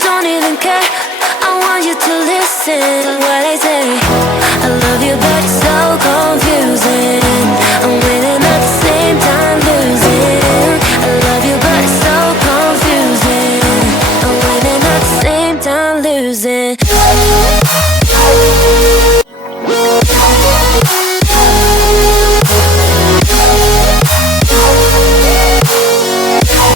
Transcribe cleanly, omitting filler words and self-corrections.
don't even care. I want you to listen to what I say. I love you, but